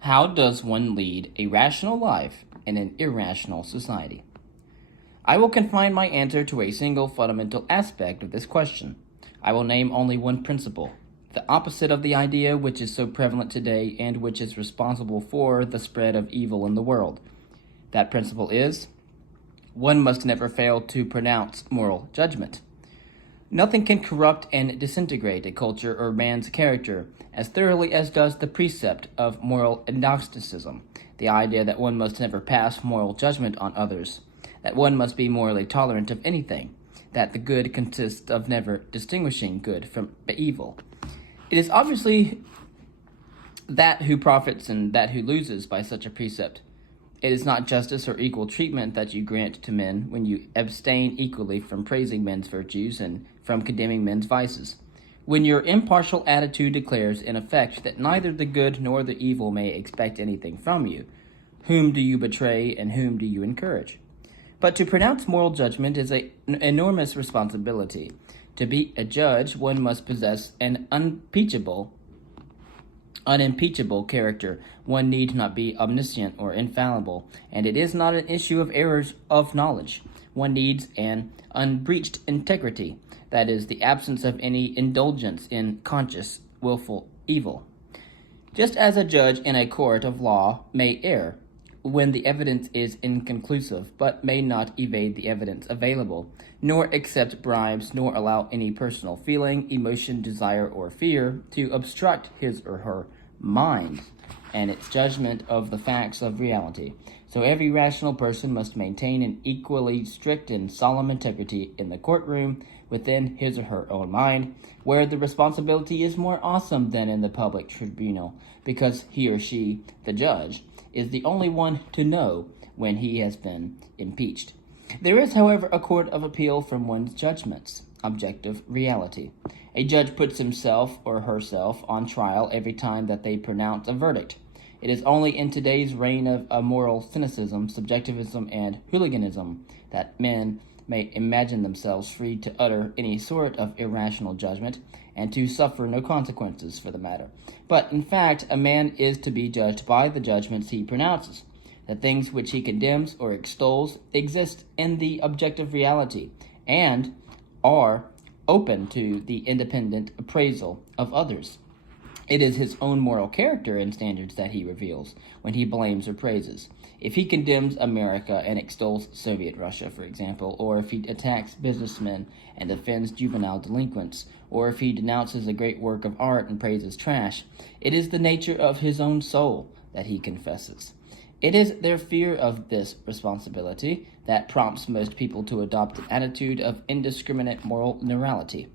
How does one lead a rational life in an irrational society? I will confine my answer to a single fundamental aspect of this question. I will name only one principle, the opposite of the idea which is so prevalent today and which is responsible for the spread of evil in the world. That principle is, one must never fail to pronounce moral judgment. Nothing can corrupt and disintegrate a culture or man's character as thoroughly as does the precept of moral agnosticism, the idea that one must never pass moral judgment on others, that one must be morally tolerant of anything, that the good consists of never distinguishing good from evil. It is obviously that who profits and that who loses by such a precept. It is not justice or equal treatment that you grant to men when you abstain equally from praising men's virtues and from condemning men's vices. When your impartial attitude declares, in effect, that neither the good nor the evil may expect anything from you, whom do you betray and whom do you encourage? But to pronounce moral judgment is an enormous responsibility. To be a judge, one must possess an unimpeachable character. One need not be omniscient or infallible, and it is not an issue of errors of knowledge. One needs an unbreached integrity, that is, the absence of any indulgence in conscious, willful evil. Just as a judge in a court of law may err when the evidence is inconclusive, but may not evade the evidence available, nor accept bribes, nor allow any personal feeling, emotion, desire, or fear to obstruct his or her mind and its judgment of the facts of reality. So every rational person must maintain an equally strict and solemn integrity in the courtroom within his or her own mind, where the responsibility is more awesome than in the public tribunal, because he or she, the judge, is the only one to know when he has been impeached. There is, however, a court of appeal from one's judgments, objective reality. A judge puts himself or herself on trial every time that they pronounce a verdict. It is only in today's reign of moral cynicism, subjectivism, and hooliganism that men may imagine themselves free to utter any sort of irrational judgment and to suffer no consequences for the matter. But, in fact, a man is to be judged by the judgments he pronounces. The things which he condemns or extols exist in the objective reality and are open to the independent appraisal of others. It is his own moral character and standards that he reveals when he blames or praises. If he condemns America and extols Soviet Russia, for example, or if he attacks businessmen and defends juvenile delinquents, or if he denounces a great work of art and praises trash, it is the nature of his own soul that he confesses. It is their fear of this responsibility that prompts most people to adopt an attitude of indiscriminate moral morality.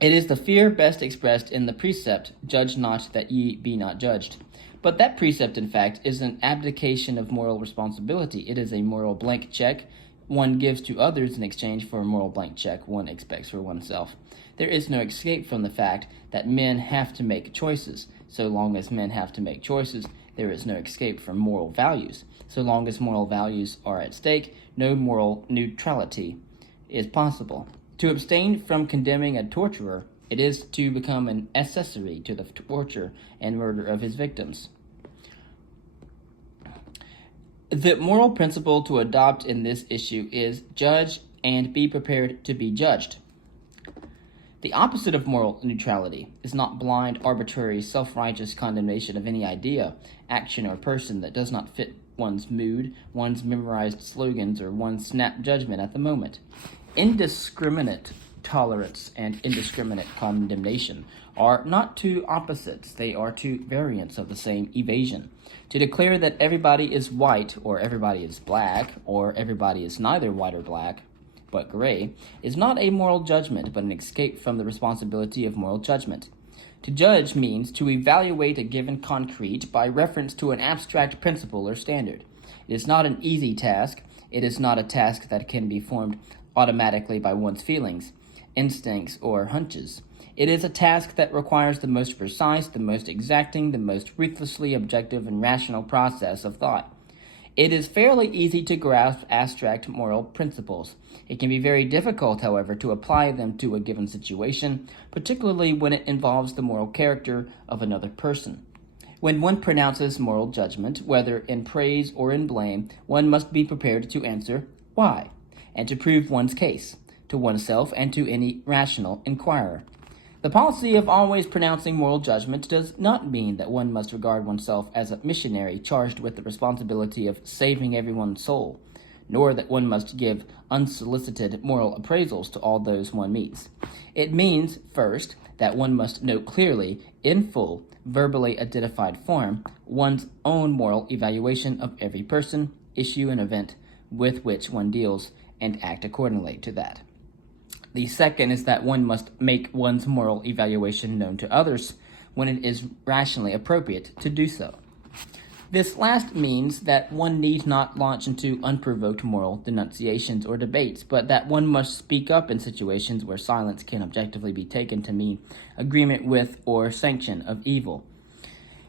It is the fear best expressed in the precept, "Judge not that ye be not judged." But that precept, in fact, is an abdication of moral responsibility. It is a moral blank check one gives to others in exchange for a moral blank check one expects for oneself. There is no escape from the fact that men have to make choices. So long as men have to make choices, there is no escape from moral values. So long as moral values are at stake, no moral neutrality is possible. To abstain from condemning a torturer, it is to become an accessory to the torture and murder of his victims. The moral principle to adopt in this issue is judge and be prepared to be judged. The opposite of moral neutrality is not blind, arbitrary, self-righteous condemnation of any idea, action, or person that does not fit one's mood, one's memorized slogans, or one's snap judgment at the moment. Indiscriminate tolerance and indiscriminate condemnation are not two opposites, they are two variants of the same evasion. To declare that everybody is white, or everybody is black, or everybody is neither white or black, but gray, is not a moral judgment, but an escape from the responsibility of moral judgment. To judge means to evaluate a given concrete by reference to an abstract principle or standard. It is not an easy task. It is not a task that can be formed automatically by one's feelings, instincts, or hunches. It is a task that requires the most precise, the most exacting, the most ruthlessly objective and rational process of thought. It is fairly easy to grasp abstract moral principles. It can be very difficult, however, to apply them to a given situation, particularly when it involves the moral character of another person. When one pronounces moral judgment, whether in praise or in blame, one must be prepared to answer why, and to prove one's case, to oneself and to any rational inquirer. The policy of always pronouncing moral judgment does not mean that one must regard oneself as a missionary charged with the responsibility of saving everyone's soul, nor that one must give unsolicited moral appraisals to all those one meets. It means, first, that one must note clearly, in full, verbally identified form, one's own moral evaluation of every person, issue, and event with which one deals, and act accordingly to that. The second is that one must make one's moral evaluation known to others when it is rationally appropriate to do so. This last means that one need not launch into unprovoked moral denunciations or debates, but that one must speak up in situations where silence can objectively be taken to mean agreement with or sanction of evil.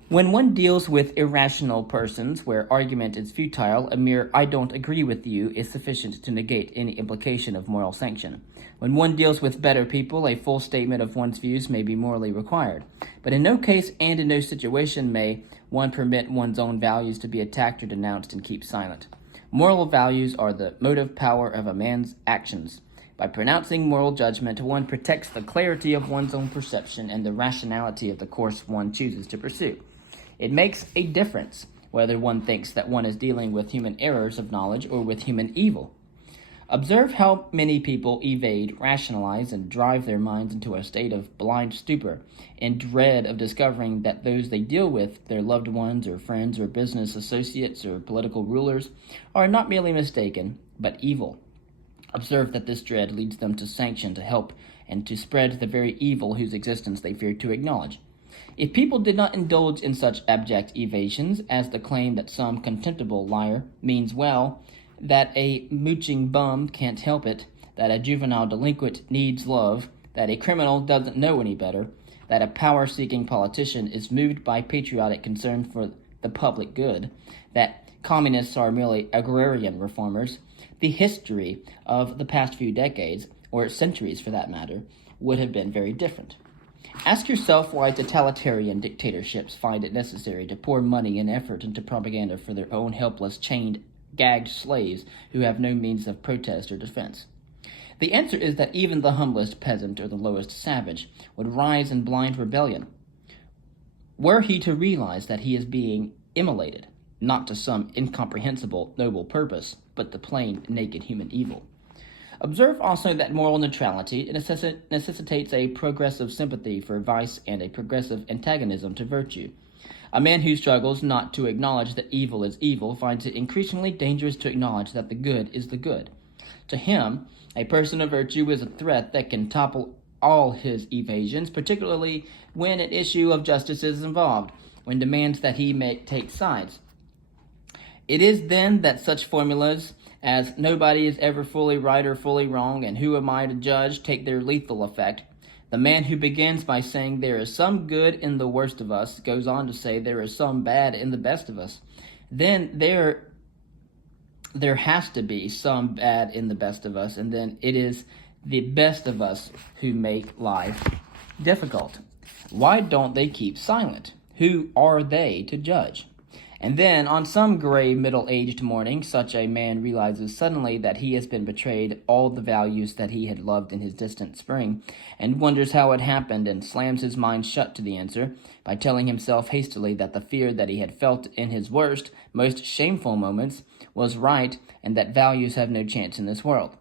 When one deals with irrational persons where argument is futile, a mere "I don't agree with you" is sufficient to negate any implication of moral sanction. When one deals with better people, a full statement of one's views may be morally required. But in no case and in no situation may one permit one's own values to be attacked or denounced and keep silent. Moral values are the motive power of a man's actions. By pronouncing moral judgment, one protects the clarity of one's own perception and the rationality of the course one chooses to pursue. It makes a difference whether one thinks that one is dealing with human errors of knowledge or with human evil. Observe how many people evade, rationalize, and drive their minds into a state of blind stupor in dread of discovering that those they deal with, their loved ones or friends or business associates or political rulers, are not merely mistaken, but evil. Observe that this dread leads them to sanction, to help, and to spread the very evil whose existence they fear to acknowledge. If people did not indulge in such abject evasions as the claim that some contemptible liar means well, that a mooching bum can't help it, that a juvenile delinquent needs love, that a criminal doesn't know any better, that a power-seeking politician is moved by patriotic concern for the public good, that communists are merely agrarian reformers, the history of the past few decades, or centuries for that matter, would have been very different. Ask yourself why totalitarian dictatorships find it necessary to pour money and effort into propaganda for their own helpless, chained, gagged slaves who have no means of protest or defense. The answer is that even the humblest peasant or the lowest savage would rise in blind rebellion were he to realize that he is being immolated, not to some incomprehensible noble purpose, but to plain, naked human evil. Observe also that moral neutrality necessitates a progressive sympathy for vice and a progressive antagonism to virtue. A man who struggles not to acknowledge that evil is evil finds it increasingly dangerous to acknowledge that the good is the good. To him, a person of virtue is a threat that can topple all his evasions, particularly when an issue of justice is involved, when demands that he may take sides. It is then that such formulas as "nobody is ever fully right or fully wrong, and who am I to judge" take their lethal effect. The man who begins by saying there is some good in the worst of us goes on to say there is some bad in the best of us. Then there has to be some bad in the best of us, and then it is the best of us who make life difficult. Why don't they keep silent? Who are they to judge? And then, on some gray middle-aged morning, such a man realizes suddenly that he has been betrayed all the values that he had loved in his distant spring, and wonders how it happened, and slams his mind shut to the answer by telling himself hastily that the fear that he had felt in his worst, most shameful moments was right, and that values have no chance in this world.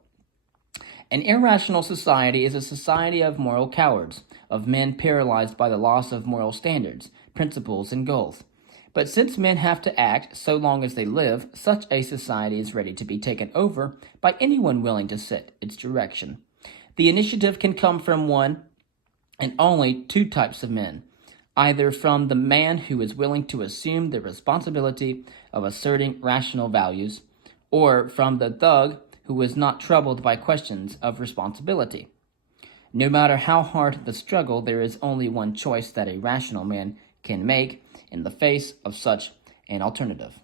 An irrational society is a society of moral cowards, of men paralyzed by the loss of moral standards, principles, and goals. But since men have to act so long as they live, such a society is ready to be taken over by anyone willing to set its direction. The initiative can come from one and only two types of men, either from the man who is willing to assume the responsibility of asserting rational values, or from the thug who is not troubled by questions of responsibility. No matter how hard the struggle, there is only one choice that a rational man can make in the face of such an alternative.